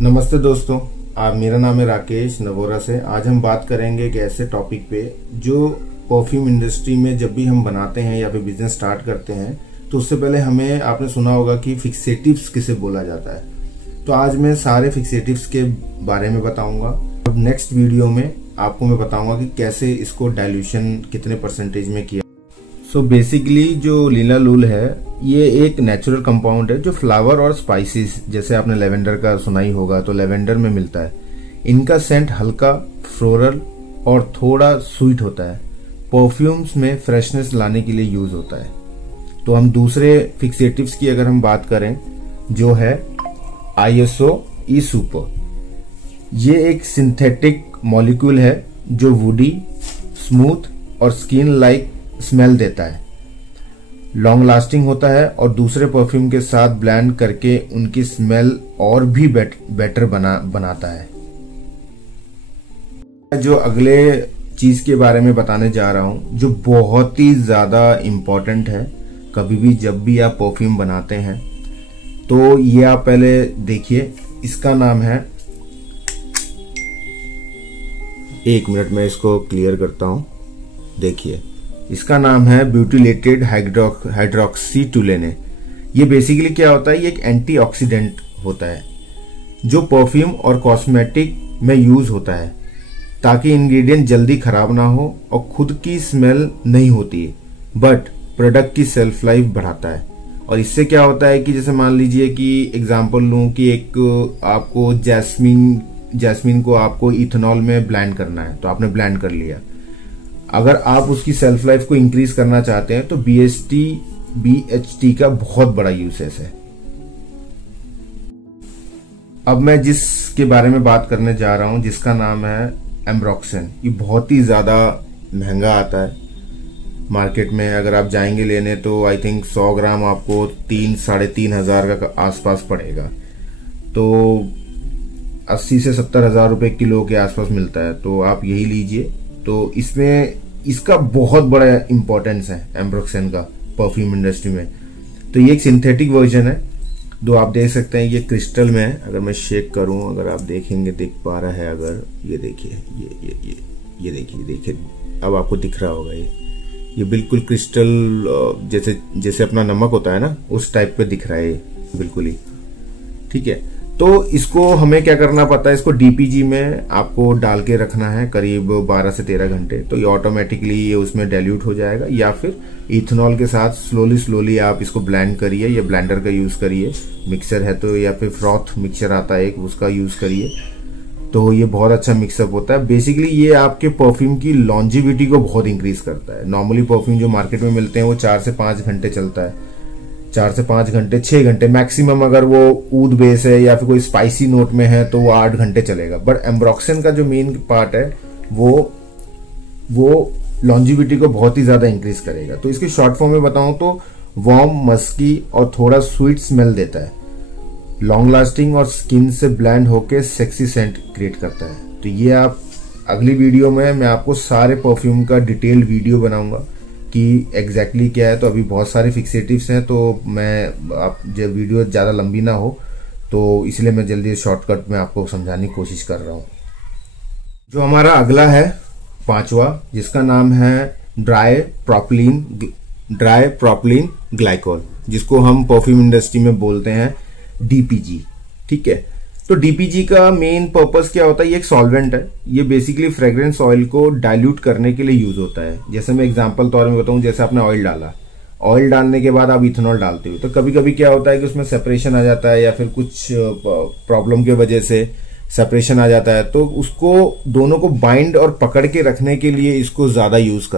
नमस्ते दोस्तों, मेरा नाम है राकेश नवोरा से। आज हम बात करेंगे एक ऐसे टॉपिक पे जो परफ्यूम इंडस्ट्री में जब भी हम बनाते हैं या फिर बिजनेस स्टार्ट करते हैं तो उससे पहले हमें आपने सुना होगा कि फिक्सेटिव्स किसे बोला जाता है। तो आज मैं सारे फिक्सेटिव्स के बारे में बताऊंगा। अब नेक्स्ट वीडियो में आपको मैं बताऊंगा कि कैसे इसको डाइल्यूशन कितने परसेंटेज में किया। सो बेसिकली जो लिनालूल है ये एक नेचुरल कंपाउंड है जो फ्लावर और स्पाइसेस, जैसे आपने लेवेंडर का सुना ही होगा, तो लेवेंडर में मिलता है। इनका सेंट हल्का फ्लोरल और थोड़ा स्वीट होता है। परफ्यूम्स में फ्रेशनेस लाने के लिए यूज होता है। तो हम दूसरे फिक्सेटिव्स की अगर हम बात करें जो है ISO ई सुपर। ये एक सिंथेटिक मॉलिक्यूल है जो वुडी, स्मूथ और स्किन लाइक स्मेल देता है, लॉन्ग लास्टिंग होता है और दूसरे परफ्यूम के साथ ब्लेंड करके उनकी स्मेल और भी बेटर बनाता है। जो अगले चीज के बारे में बताने जा रहा हूं जो बहुत ही ज्यादा इम्पोर्टेंट है, कभी भी जब भी आप परफ्यूम बनाते हैं तो ये आप पहले देखिए। इसका नाम है, एक मिनट में इसको क्लियर करता हूं। देखिए, इसका नाम है ब्यूटिलेटेड हाइड्रोक्सीटोलेन। ये बेसिकली क्या होता है, ये एक एंटीऑक्सीडेंट होता है जो परफ्यूम और कॉस्मेटिक में यूज होता है ताकि इंग्रेडिएंट जल्दी खराब ना हो और खुद की स्मेल नहीं होती है, बट प्रोडक्ट की सेल्फ लाइफ बढ़ाता है। और इससे क्या होता है कि जैसे मान लीजिए कि एग्जांपल लूं कि एक आपको जैस्मीन को आपको इथेनॉल में ब्लेंड करना है, तो आपने ब्लेंड कर लिया। अगर आप उसकी सेल्फ लाइफ को इंक्रीज करना चाहते हैं तो BHT का बहुत बड़ा यूसेज है। अब मैं जिसके बारे में बात करने जा रहा हूं जिसका नाम है एम्ब्रोक्सन। ये बहुत ही ज्यादा महंगा आता है मार्केट में। अगर आप जाएंगे लेने तो आई थिंक 100 ग्राम आपको 3-3.5 हजार का आसपास पड़ेगा। तो 80 से 70 हजार रुपए किलो के आसपास मिलता है, तो आप यही लीजिए। तो इसमें इसका बहुत बड़ा इंपॉर्टेंस है एम्ब्रोक्सन का परफ्यूम इंडस्ट्री में। तो ये एक सिंथेटिक वर्जन है, जो आप देख सकते हैं ये क्रिस्टल में है। अगर मैं शेक करूं, अगर आप देखेंगे, दिख पा रहा है, अगर ये देखिए, ये देखिए, अब आपको दिख रहा होगा। ये बिल्कुल क्रिस्टल जैसे अपना नमक होता है ना, उस टाइप पे दिख रहा है ये बिल्कुल ही। ठीक है, तो इसको हमें क्या करना पड़ता है, इसको DPG में आपको डाल के रखना है करीब 12 से 13 घंटे। तो ये ऑटोमेटिकली ये उसमें डाइल्यूट हो जाएगा, या फिर इथेनॉल के साथ स्लोली आप इसको ब्लेंड करिए, या ब्लेंडर का यूज करिए, मिक्सर है तो, या फिर फ्रॉथ मिक्सर आता है एक, उसका यूज करिए। तो ये बहुत अच्छा मिक्सअप होता है। बेसिकली ये आपके परफ्यूम की लॉन्जिविटी को बहुत इंक्रीज करता है। नॉर्मली परफ्यूम जो मार्केट में मिलते हैं वो 4 से 5 घंटे चलता है, 4 से 5 घंटे, 6 घंटे मैक्सिमम। अगर वो ऊद बेस है या फिर कोई स्पाइसी नोट में है तो वो 8 घंटे चलेगा। बट एम्ब्रोक्सन का जो मेन पार्ट है वो लॉन्जिविटी को बहुत ही ज्यादा इंक्रीज करेगा। तो इसके शॉर्ट फॉर्म में बताऊं तो वार्म, मस्की और थोड़ा स्वीट स्मेल देता है, लॉन्ग लास्टिंग और स्किन से ब्लेंड होके सेक्सी सेंट क्रिएट करता है। तो ये आप अगली वीडियो में मैं आपको सारे परफ्यूम का डिटेल्ड वीडियो बनाऊंगा कि एग्जैक्टली क्या है। तो अभी बहुत सारे फिक्सेटिव्स हैं, तो मैं आप जब वीडियो ज़्यादा लंबी ना हो तो इसलिए मैं जल्दी शॉर्टकट में आपको समझाने की कोशिश कर रहा हूँ। जो हमारा अगला है 5वां, जिसका नाम है ड्राई प्रोपिलीन ग्लाइकोल, जिसको हम परफ्यूम इंडस्ट्री में बोलते हैं DPG। ठीक है, तो DPG का मेन पर्पस क्या होता है, ये एक सॉल्वेंट है। ये बेसिकली फ्रेग्रेंस ऑयल को डाइल्यूट करने के लिए यूज होता है। जैसे मैं एग्जांपल तौर में बताऊं, जैसे आपने ऑयल डाला, ऑयल डालने के बाद आप इथेनॉल डालते हो, तो कभी कभी क्या होता है कि उसमें सेपरेशन आ जाता है या फिर कुछ प्रॉब्लम की वजह से सेपरेशन आ जाता है। तो उसको दोनों को बाइंड और पकड़ के रखने के लिए इसको ज्यादा यूज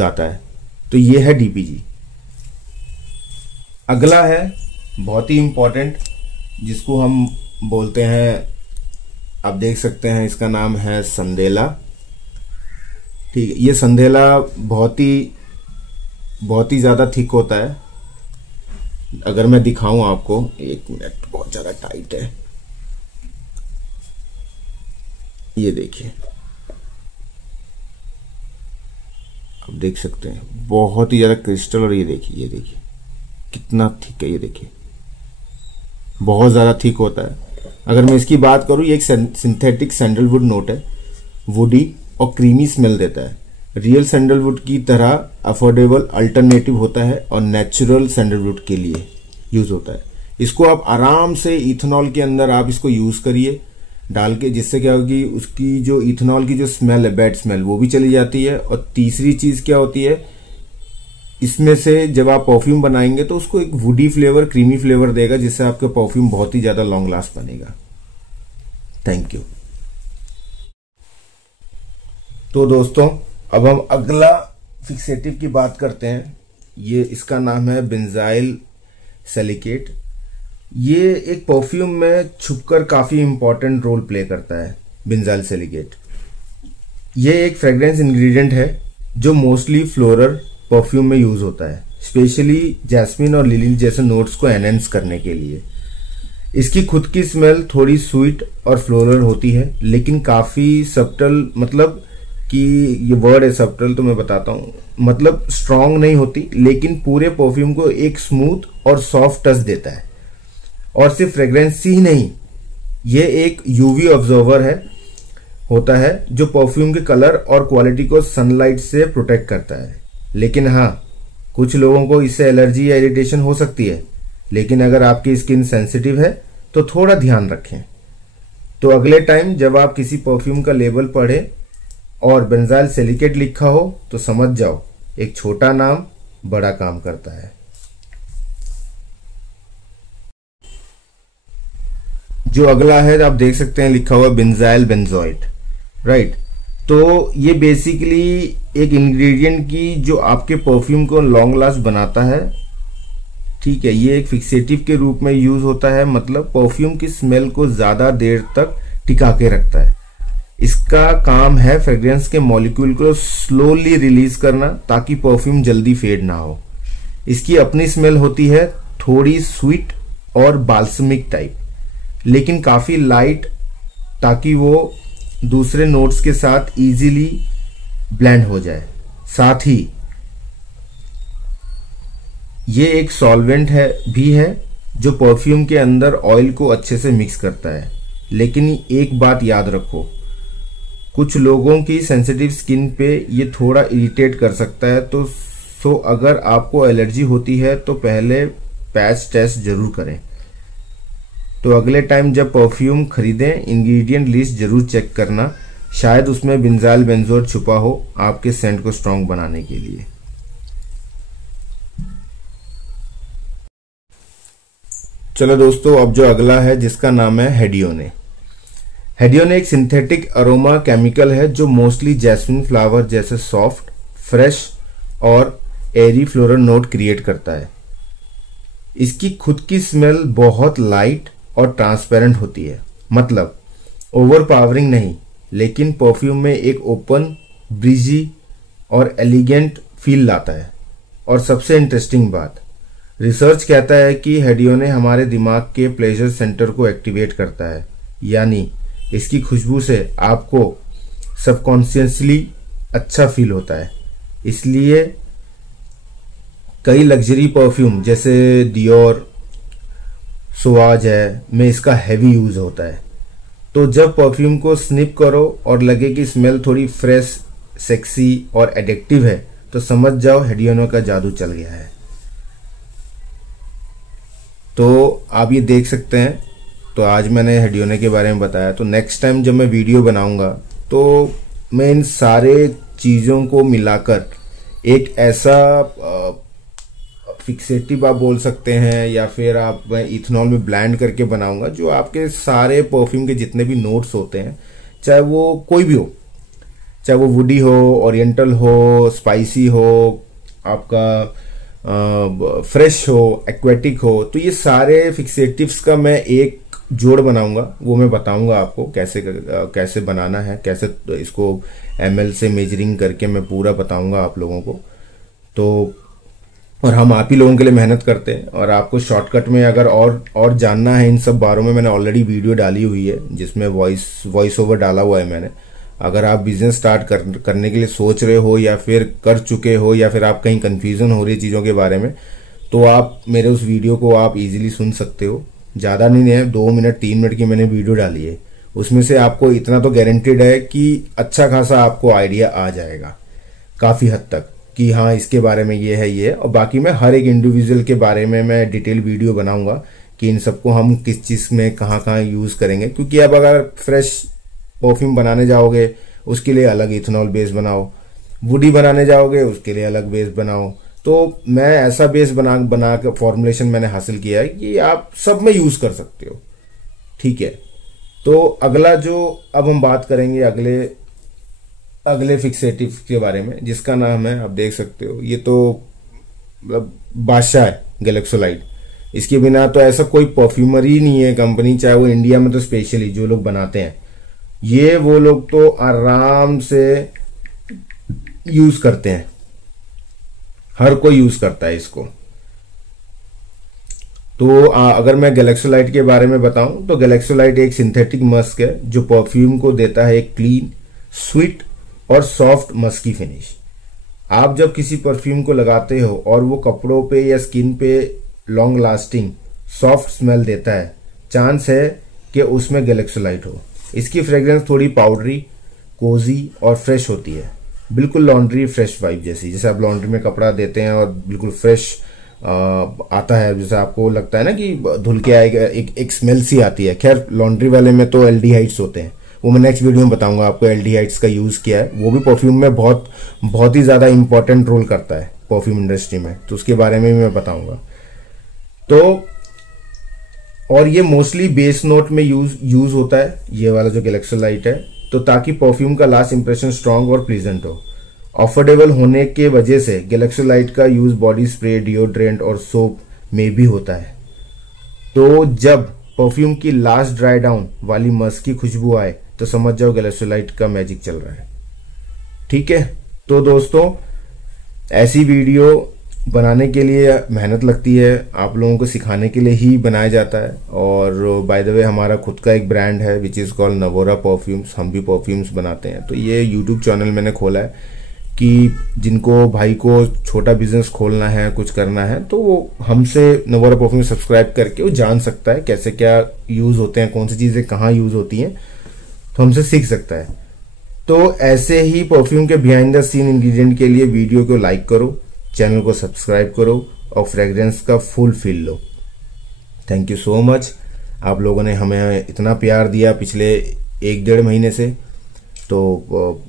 आता है। तो ये है DPG। अगला है बहुत ही इंपॉर्टेंट, जिसको हम बोलते हैं, आप देख सकते हैं, इसका नाम है संदेला। ठीक है, ये संदेला बहुत ही ज्यादा थिक होता है। अगर मैं दिखाऊं आपको, एक मिनट, बहुत ज्यादा टाइट है, ये देखिए, आप देख सकते हैं बहुत ही ज्यादा क्रिस्टल। और ये देखिए कितना थिक है, ये देखिए बहुत ज्यादा थिक होता है। अगर मैं इसकी बात करूं, ये एक सिंथेटिक सैंडलवुड नोट है, वुडी और क्रीमी स्मेल देता है। रियल सैंडलवुड की तरह अफोर्डेबल अल्टरनेटिव होता है और नेचुरल सैंडलवुड के लिए यूज होता है। इसको आप आराम से इथेनॉल के अंदर आप इसको यूज करिए डाल के, जिससे क्या होगी, उसकी जो इथेनॉल की जो स्मेल है, बैड स्मेल, वो भी चली जाती है। और तीसरी चीज क्या होती है, इसमें से जब आप परफ्यूम बनाएंगे तो उसको एक वुडी फ्लेवर, क्रीमी फ्लेवर देगा, जिससे आपका परफ्यूम बहुत ही ज्यादा लॉन्ग लास्ट बनेगा। Thank you. तो दोस्तों, अब हम अगला फिक्सेटिव की बात करते हैं। ये इसका नाम है बेंजाइल सिलिकेट। ये एक परफ्यूम में छुपकर काफी इंपॉर्टेंट रोल प्ले करता है। बेंजाइल सिलिकेट ये एक फ्रेग्रेंस इंग्रेडिएंट है जो मोस्टली फ्लोरल परफ्यूम में यूज होता है, स्पेशली जैस्मिन और लिली जैसे नोट्स को एनहेंस करने के लिए। इसकी खुद की स्मेल थोड़ी स्वीट और फ्लोरल होती है, लेकिन काफी सब्टल, मतलब कि ये वर्ड है सब्टल, तो मैं बताता हूँ, मतलब स्ट्रॉन्ग नहीं होती, लेकिन पूरे परफ्यूम को एक स्मूथ और सॉफ्ट टच देता है। और सिर्फ फ्रेग्रेंस ही नहीं, ये एक यूवी ऑब्जर्वर है, होता है जो परफ्यूम के कलर और क्वालिटी को सनलाइट से प्रोटेक्ट करता है। लेकिन हाँ, कुछ लोगों को इससे एलर्जी या इरिटेशन हो सकती है, लेकिन अगर आपकी स्किन सेंसिटिव है तो थोड़ा ध्यान रखें। तो अगले टाइम जब आप किसी परफ्यूम का लेबल पढ़े और बेंजाइल सिलिकेट लिखा हो तो समझ जाओ, एक छोटा नाम बड़ा काम करता है। जो अगला है आप देख सकते हैं लिखा हुआ बेंजाइल बेंजोइट, राइट। तो ये बेसिकली एक इंग्रेडिएंट की जो आपके परफ्यूम को लॉन्ग लास्ट बनाता है, ठीक है। ये एक फिक्सेटिव के रूप में यूज होता है, मतलब परफ्यूम की स्मेल को ज्यादा देर तक टिका के रखता है। इसका काम है फ्रेग्रेंस के मॉलिक्यूल को स्लोली रिलीज करना, ताकि परफ्यूम जल्दी फेड ना हो। इसकी अपनी स्मेल होती है, थोड़ी स्वीट और बाल्समिक टाइप, लेकिन काफी लाइट, ताकि वो दूसरे नोट्स के साथ इजीली ब्लेंड हो जाए। साथ ही ये एक सॉल्वेंट भी है जो परफ्यूम के अंदर ऑयल को अच्छे से मिक्स करता है। लेकिन एक बात याद रखो, कुछ लोगों की सेंसिटिव स्किन पे ये थोड़ा इरिटेट कर सकता है, तो अगर आपको एलर्जी होती है तो पहले पैच टेस्ट जरूर करें। तो अगले टाइम जब परफ्यूम खरीदें, इंग्रेडिएंट लिस्ट जरूर चेक करना, शायद उसमें बेंजाइल बेंजोइट छुपा हो आपके सेंट को स्ट्रॉन्ग बनाने के लिए। चलो दोस्तों, अब जो अगला है जिसका नाम है हेडियोने। हेडियोने एक सिंथेटिक अरोमा केमिकल है जो मोस्टली जैस्मिन फ्लावर जैसे सॉफ्ट, फ्रेश और एरी फ्लोरल नोट क्रिएट करता है। इसकी खुद की स्मेल बहुत लाइट और ट्रांसपेरेंट होती है, मतलब ओवर पावरिंग नहीं, लेकिन परफ्यूम में एक ओपन, ब्रीजी और एलिगेंट फील लाता है। और सबसे इंटरेस्टिंग बात, रिसर्च कहता है कि हेडियोने हमारे दिमाग के प्लेजर सेंटर को एक्टिवेट करता है, यानी इसकी खुशबू से आपको सबकॉन्शियसली अच्छा फील होता है। इसलिए कई लग्जरी परफ्यूम जैसे डियोर, सुवाज है, में इसका हैवी यूज होता है। तो जब परफ्यूम को स्निप करो और लगे कि स्मेल थोड़ी फ्रेश, सेक्सी और एडिक्टिव है, तो समझ जाओ हेडियोने का जादू चल गया है। तो आप ये देख सकते हैं। तो आज मैंने हेडियोने के बारे में बताया, तो नेक्स्ट टाइम जब मैं वीडियो बनाऊंगा तो मैं इन सारे चीज़ों को मिलाकर एक ऐसा फिक्सेटिव आप बोल सकते हैं, या फिर आप मैं इथेनॉल में ब्लेंड करके बनाऊंगा, जो आपके सारे परफ्यूम के जितने भी नोट्स होते हैं, चाहे वो कोई भी हो, चाहे वो वुडी हो, ओरिएंटल हो, स्पाइसी हो, आपका फ्रेश हो, एक्वेटिक हो, तो ये सारे फिक्सेटिव्स का मैं एक जोड़ बनाऊंगा। वो मैं बताऊंगा आपको कैसे बनाना है, कैसे इसको ml से मेजरिंग करके मैं पूरा बताऊंगा आप लोगों को। तो और हम आप ही लोगों के लिए मेहनत करते हैं, और आपको शॉर्टकट में अगर और जानना है इन सब बारों में, मैंने ऑलरेडी वीडियो डाली हुई है जिसमें वॉइस ओवर डाला हुआ है मैंने। अगर आप बिजनेस स्टार्ट करने के लिए सोच रहे हो, या फिर कर चुके हो, या फिर आप कहीं कंफ्यूजन हो रही है चीज़ों के बारे में, तो आप मेरे उस वीडियो को आप इजीली सुन सकते हो। ज़्यादा नहीं है, 2 मिनट 3 मिनट की मैंने वीडियो डाली है। उसमें से आपको इतना तो गारंटेड है कि अच्छा खासा आपको आइडिया आ जाएगा काफ़ी हद तक कि हाँ इसके बारे में ये है। और बाकी मैं हर एक इंडिविजुअल के बारे में मैं डिटेल वीडियो बनाऊंगा कि इन सबको हम किस चीज़ में कहाँ कहाँ यूज़ करेंगे। क्योंकि अब अगर फ्रेश परफ्यूम बनाने जाओगे उसके लिए अलग इथेनॉल बेस बनाओ, वुडी बनाने जाओगे उसके लिए अलग बेस बनाओ। तो मैं ऐसा बेस बना के फॉर्मुलेशन मैंने हासिल किया है कि आप सब में यूज़ कर सकते हो। ठीक है, तो अगला जो अब हम बात करेंगे अगले फिक्सेटिव के बारे में, जिसका नाम है, आप देख सकते हो, ये तो मतलब बादशाह है गैलेक्सोलाइट। इसके बिना तो ऐसा कोई परफ्यूमर ही नहीं है कंपनी, चाहे वो इंडिया में तो स्पेशली जो लोग बनाते हैं ये वो लोग तो आराम से यूज करते हैं, हर कोई यूज करता है इसको। तो अगर मैं गैलेक्सोलाइट के बारे में बताऊं तो गैलेक्सोलाइट एक सिंथेटिक मस्क है जो परफ्यूम को देता है एक क्लीन, स्वीट और सॉफ्ट मस्की फिनिश। आप जब किसी परफ्यूम को लगाते हो और वो कपड़ों पे या स्किन पे लॉन्ग लास्टिंग सॉफ्ट स्मेल देता है, चांस है कि उसमें गैलेक्सोलाइट हो। इसकी फ्रेग्रेंस थोड़ी पाउडरी, कोजी और फ्रेश होती है, बिल्कुल लॉन्ड्री फ्रेश वाइब जैसी। जैसे आप लॉन्ड्री में कपड़ा देते हैं और बिल्कुल फ्रेश आता है, जैसे आपको लगता है ना कि धुल के आएगा, एक स्मेल सी आती है। खैर लॉन्ड्री वाले में तो एल्डिहाइड्स होते हैं, वो मैं नेक्स्ट वीडियो में बताऊंगा आपको एल्डिहाइड्स का यूज किया है। वो भी परफ्यूम में बहुत ही ज्यादा इंपॉर्टेंट रोल करता है परफ्यूम इंडस्ट्री में, तो उसके बारे में भी मैं बताऊंगा। तो और ये मोस्टली बेस नोट में यूज होता है ये वाला जो गैलेक्सोलाइट है, तो ताकि परफ्यूम का लास्ट इंप्रेशन स्ट्रांग और प्लीजेंट हो। अफोर्डेबल होने के वजह से गैलेक्सोलाइट का यूज बॉडी स्प्रे, डिओड्रेंट और सोप में भी होता है। तो जब परफ्यूम की लास्ट ड्राई डाउन वाली मस्क की खुशबू आए तो समझ जाओ गैलेक्सोलाइट का मैजिक चल रहा है। ठीक है, तो दोस्तों ऐसी वीडियो बनाने के लिए मेहनत लगती है, आप लोगों को सिखाने के लिए ही बनाया जाता है। और बाय द वे हमारा खुद का एक ब्रांड है विच इज़ कॉल्ड नवोरा परफ्यूम्स, हम भी परफ्यूम्स बनाते हैं। तो ये यूट्यूब चैनल मैंने खोला है कि जिनको भाई को छोटा बिजनेस खोलना है, कुछ करना है, तो वो हमसे नवोरा परफ्यूम सब्सक्राइब करके वो जान सकता है कैसे क्या यूज़ होते हैं, कौन सी चीज़ें कहाँ यूज़ होती हैं, तो हमसे सीख सकता है। तो ऐसे ही परफ्यूम के बिहाइंड द सीन इंग्रेडिएंट के लिए वीडियो को लाइक करो, चैनल को सब्सक्राइब करो और फ्रेग्रेंस का full feel low. Thank you so much, आप लोगों ने हमें इतना प्यार दिया पिछले 1-1.5 महीने से, तो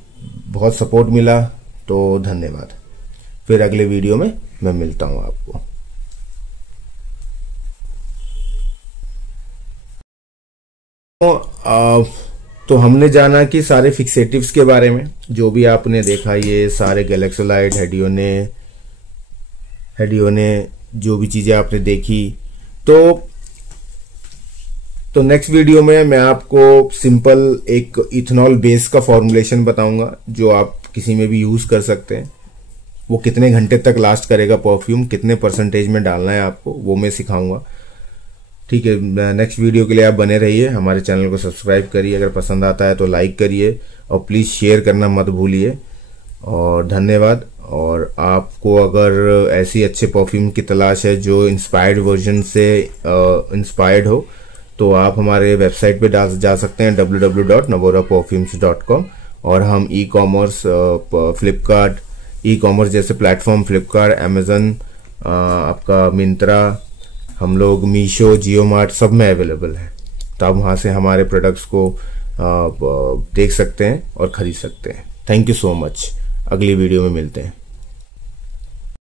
बहुत सपोर्ट मिला, तो धन्यवाद। फिर अगले वीडियो में मैं मिलता हूं आपको। तो हमने जाना कि सारे फिक्सेटिव्स के बारे में, जो भी आपने देखा ये सारे गैलेक्सोलाइट, हेडियोने जो भी चीजें आपने देखी, तो नेक्स्ट वीडियो में मैं आपको सिंपल एक इथेनॉल बेस का फॉर्मुलेशन बताऊंगा जो आप किसी में भी यूज कर सकते हैं। वो कितने घंटे तक लास्ट करेगा परफ्यूम, कितने परसेंटेज में डालना है आपको, वो मैं सिखाऊंगा। ठीक है, नेक्स्ट वीडियो के लिए आप बने रहिए, हमारे चैनल को सब्सक्राइब करिए, अगर पसंद आता है तो लाइक करिए और प्लीज़ शेयर करना मत भूलिए। और धन्यवाद। और आपको अगर ऐसी अच्छे परफ्यूम की तलाश है जो इंस्पायर्ड वर्जन से इंस्पायर्ड हो, तो आप हमारे वेबसाइट पे जा सकते हैं www.navoraperfumes.com। और हम e commerce, Flipkart e commerce जैसे प्लेटफॉर्म, फ्लिपकार्ट, अमेजन, आपका मिंत्रा, हम लोग मीशो, जियो मार्ट सब में अवेलेबल है। तो आप वहाँ से हमारे प्रोडक्ट्स को देख सकते हैं और खरीद सकते हैं। थैंक यू सो मच, अगली वीडियो में मिलते हैं।